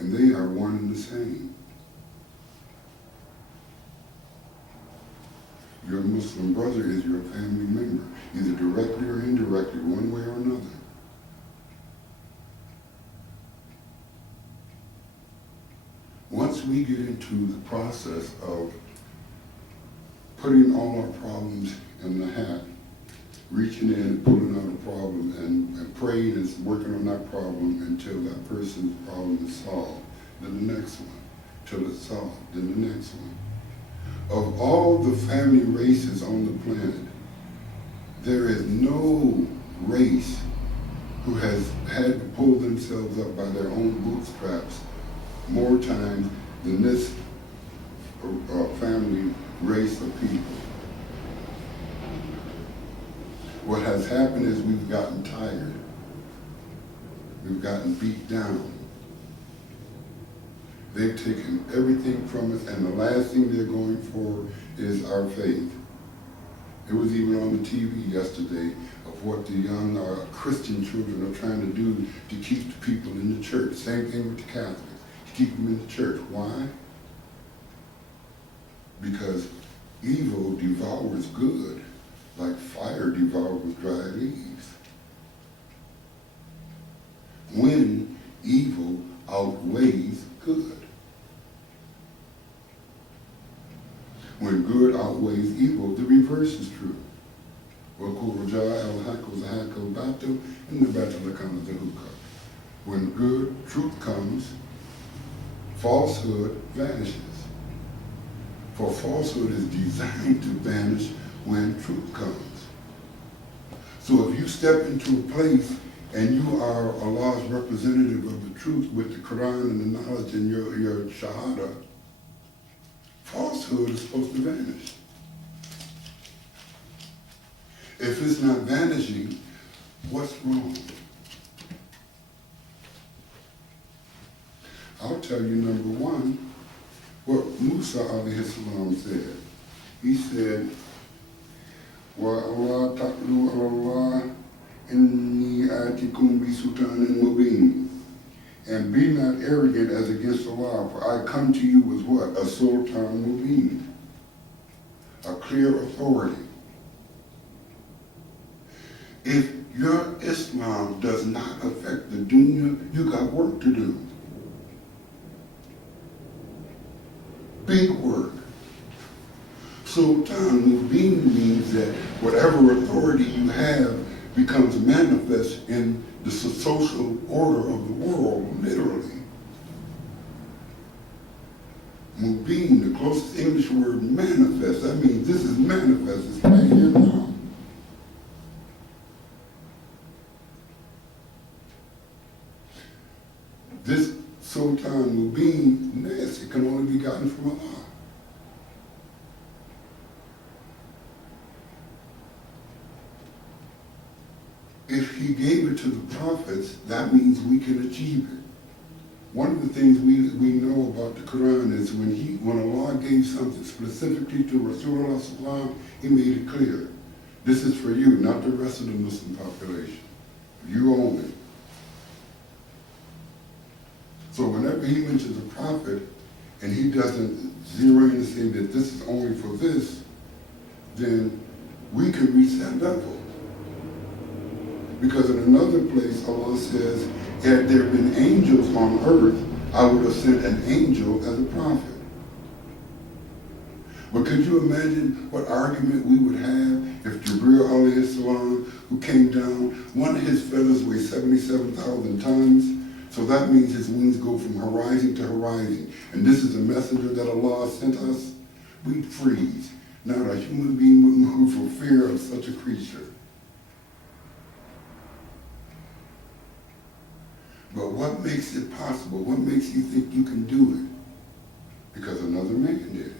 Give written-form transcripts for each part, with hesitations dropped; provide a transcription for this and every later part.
and they are one and the same. Your Muslim brother is your family member, either directly or indirectly, one way or another. Once we get into the process of putting all our problems in the hat, reaching in and pulling out a problem and praying and working on that problem until that person's problem is solved, then the next one, till it's solved, then the next one. Of all the family races on the planet, there is no race who has had to pull themselves up by their own bootstraps more times than this family race of people. What has happened is we've gotten tired. We've gotten beat down. They've taken everything from us, and the last thing they're going for is our faith. It was even on the TV yesterday of what the young Christian children are trying to do to keep the people in the church. Same thing with the Catholics. Keep them in the church. Why? Because evil devours good, like fire devours dry leaves. When evil outweighs good. When good outweighs evil, the reverse is true. When good, truth comes, falsehood vanishes. For falsehood is designed to vanish when truth comes. So if you step into a place and you are Allah's representative of the truth with the Quran and the knowledge and your Shahada, falsehood is supposed to vanish. If it's not vanishing, what's wrong? I'll tell you, number one, what Musa alayhi salam said. He said, Wa Allah ta'lu Allah inni atikum bi sultanin mubin. And be not arrogant as against Allah, for I come to you with what? A sultan mubin. A clear authority. If your Islam does not affect the dunya, you got work to do. Big work. Sultan Mubin means that whatever authority you have becomes manifest in the social order of the world, literally. Mubin, the closest English word, manifest. That means this is manifest. It's right here now. This Sultan Mubin, nasty, can only be gotten from Allah. If he gave it to the prophets, that means we can achieve it. One of the things we know about the Quran is when Allah gave something specifically to Rasulullah sallallahu, he made it clear. This is for you, not the rest of the Muslim population. You own it. So whenever he mentions a prophet and he doesn't zero in and say that this is only for this, then we can reach that level. Because in another place, Allah says, had there been angels on earth, I would have sent an angel as a prophet. But could you imagine what argument we would have if Jibreel alayhi salam, who came down, one of his feathers weighs 77,000 tons, so that means his wings go from horizon to horizon. And this is a messenger that Allah sent us, we'd freeze. Not a human being would move for fear of such a creature. But what makes it possible? What makes you think you can do it? Because another man did it.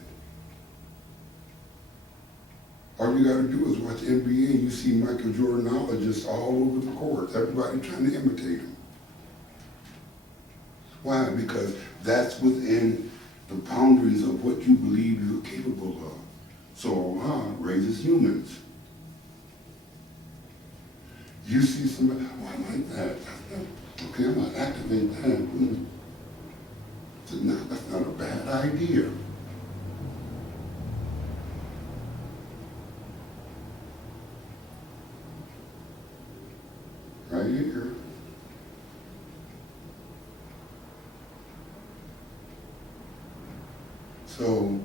All you got to do is watch NBA and you see Michael Jordanologists all over the court, everybody trying to imitate him. Why? Because that's within the boundaries of what you believe you're capable of. So Allah raises humans. You see somebody, oh, I like that. Okay, I'm going to activate that. That's not a bad idea. Right here. So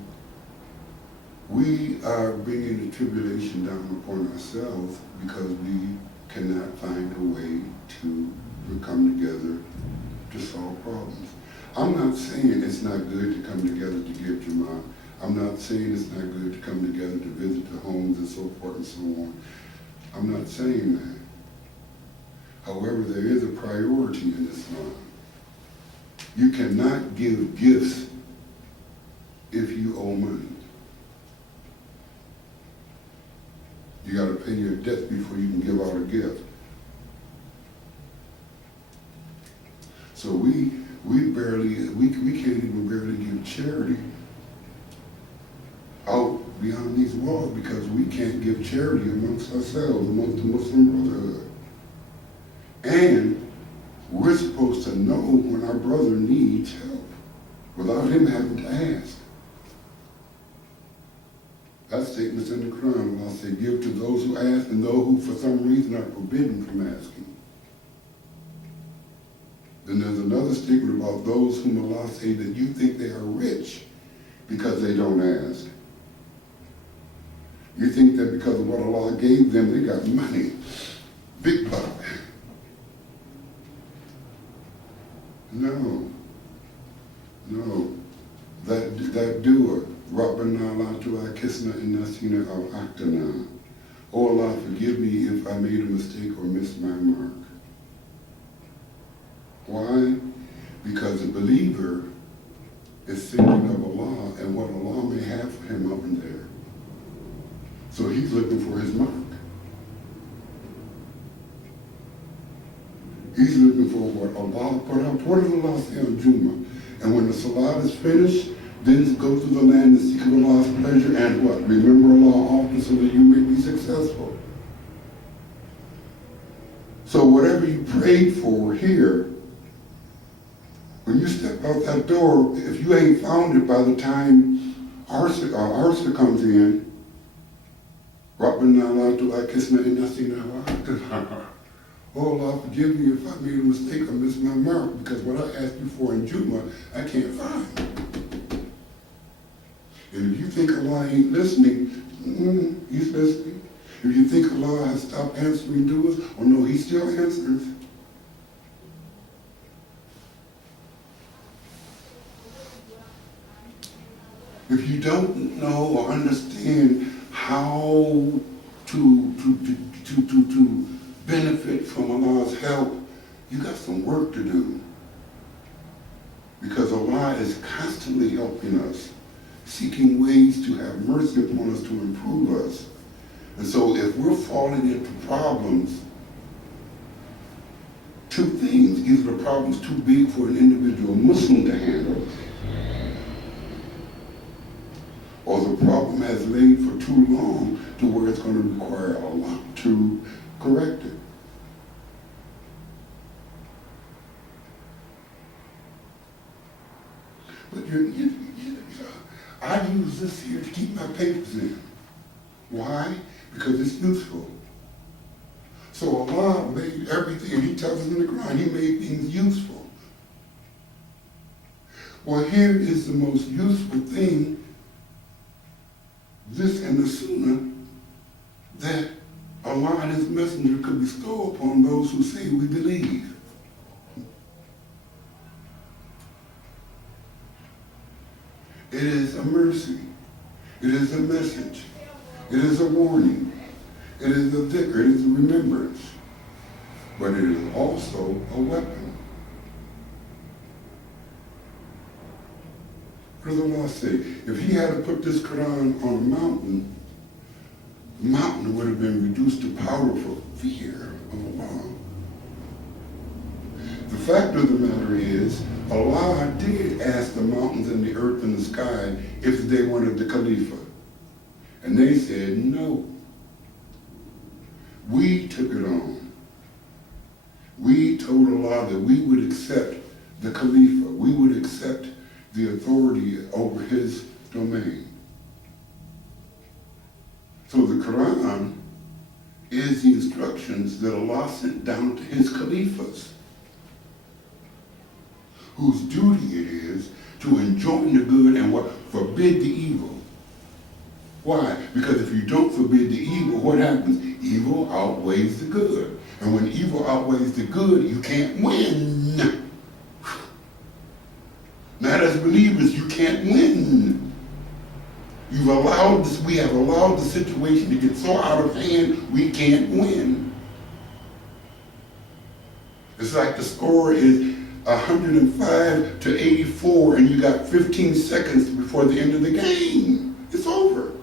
we are bringing the tribulation down upon ourselves because we cannot find a way to come together to solve problems. I'm not saying it's not good to come together to give Jama'ah. I'm not saying it's not good to come together to visit the homes and so forth and so on. I'm not saying that. However, there is a priority in Islam. You cannot give gifts if you owe money. You got to pay your debt before you can give out a gift. So we can't even barely give charity out beyond these walls because we can't give charity amongst ourselves, amongst the Muslim Brotherhood. And we're supposed to know when our brother needs help without him having to ask. That statement's in the Quran. Allah said, give to those who ask and those who for some reason are forbidden from asking. Then there's another statement about those whom Allah say that you think they are rich because they don't ask. You think that because of what Allah gave them, they got money. Big buck. No. That doer. Rabbana la tu'akhidhna in nasina aw akhtana. Oh Allah, forgive me if I made a mistake or missed my mark. Why? Because the believer is thinking of Allah and what Allah may have for him up in there. So he's looking for his mark. He's looking for what Allah put out. What does Allah say on Jummah? And when the salat is finished, then go through the land and seek Allah's pleasure and what? Remember Allah often so that you may be successful. So whatever you prayed for here, when you step out that door, if you ain't found it by the time Arsa comes in, Rabbana la tu'akhidhna in nasina aw akhtana. Oh Allah, forgive me if I made a mistake or missed my mark, because what I asked you for in Jummah, I can't find. And if you think Allah ain't listening, He's listening. If you think Allah has stopped answering du'as, oh no, He still answers. If you don't know or understand how to benefit from Allah's help, you got some work to do. Because Allah is constantly helping us, seeking ways to have mercy upon us to improve us. And so if we're falling into problems, two things: either the problem's too big for an individual Muslim to handle, or the problem has laid for too long to where it's going to require a lot to correct it. But I use this here to keep my papers in. Why? Because it's useful. So Allah made everything, and He tells us in the Quran, He made things useful. Well, here is the most useful thing, this and the Sunnah, that Allah and His Messenger could bestow upon those who say we believe. It is a mercy. It is a message. It is a warning. It is a dhikr. It is a remembrance. But it is also a weapon. What does Allah say? If He had to put this Quran on a mountain, the mountain would have been reduced to powder for fear of Allah. The fact of the matter is, Allah did ask the mountains and the earth and the sky if they wanted the Khalifa. And they said no. We took it on. We told Allah that we would accept the Khalifa. We would accept the authority over his domain. So the Quran is the instructions that Allah sent down to his caliphs, whose duty it is to enjoin the good and what? Forbid the evil. Why? Because if you don't forbid the evil, what happens? Evil outweighs the good. And when evil outweighs the good, you can't win. Not as believers, you can't win. We have allowed the situation to get so out of hand, we can't win. It's like the score is 105 to 84, and you got 15 seconds before the end of the game. It's over.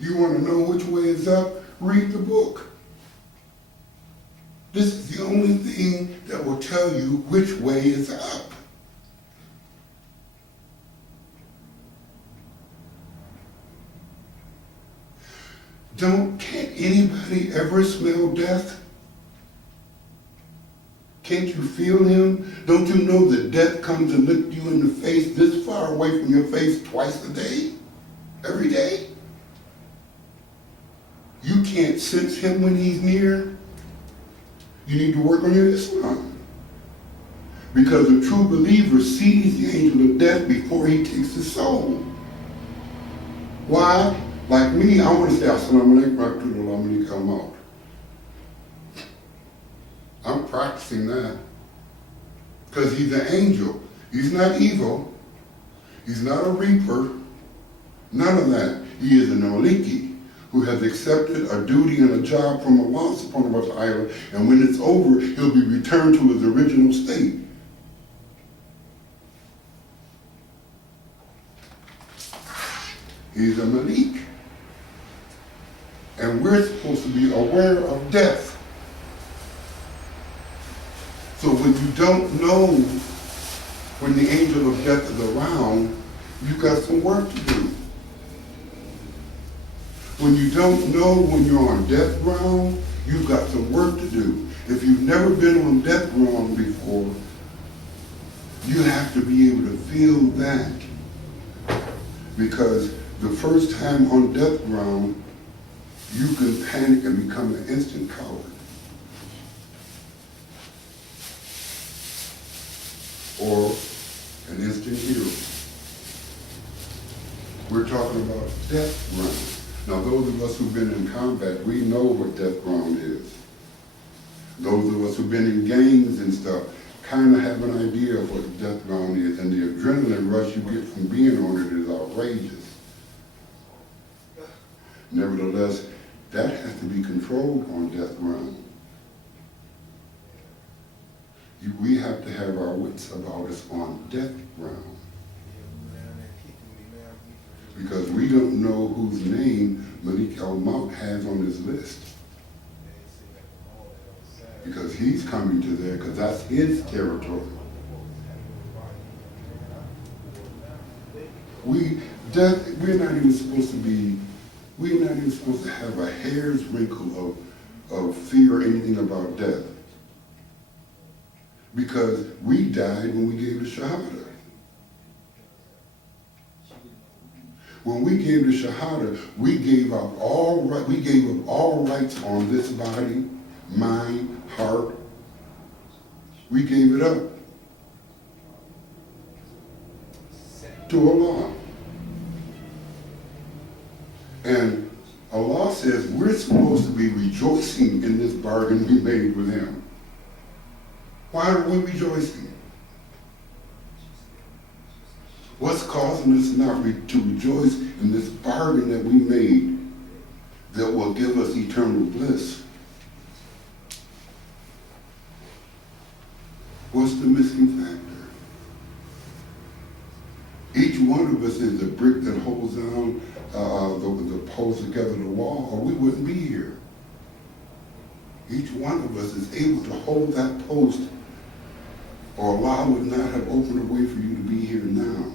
You want to know which way is up? Read the book. This is the only thing that will tell you which way is up. Can't anybody ever smell death? Can't you feel him? Don't you know that death comes and looks you in the face this far away from your face twice a day? Every day? You can't sense him when he's near. You need to work on your Islam. Because a true believer sees the angel of death before he takes his soul. Why? Like me, I want to say, Assalamu alaikum warahmatullahi wabarakatuh. I'm practicing that. Because he's an angel. He's not evil. He's not a reaper. None of that. He is an maliki, who has accepted a duty and a job from Allah subhanahu wa ta'ala, and when it's over, he'll be returned to his original state. He's a Malik. And we're supposed to be aware of death. So when you don't know when the angel of death is around, you've got some work to do. When you don't know when you're on death ground, you've got some work to do. If you've never been on death ground before, you have to be able to feel that. Because the first time on death ground, you can panic and become an instant coward. Or an instant hero. We're talking about death ground. Now, those of us who've been in combat, we know what death ground is. Those of us who've been in gangs and stuff kind of have an idea of what death ground is, and the adrenaline rush you get from being on it is outrageous. Nevertheless, that has to be controlled on death ground. We have to have our wits about us on death ground. Because we don't know whose name Malik al-Maut has on his list. Because he's coming to there, because that's his territory. We're not even supposed to have a hair's wrinkle of fear or anything about death. Because we died when we gave the Shahada. When we gave the Shahada, we gave up all rights on this body, mind, heart. We gave it up to Allah. And Allah says we're supposed to be rejoicing in this bargain we made with him. Why are we rejoicing? What's causing us not to rejoice in this bargain that we made that will give us eternal bliss? What's the missing factor? Each one of us is the brick that holds down the post together the wall, or we wouldn't be here. Each one of us is able to hold that post, or Allah would not have opened a way for you to be here now.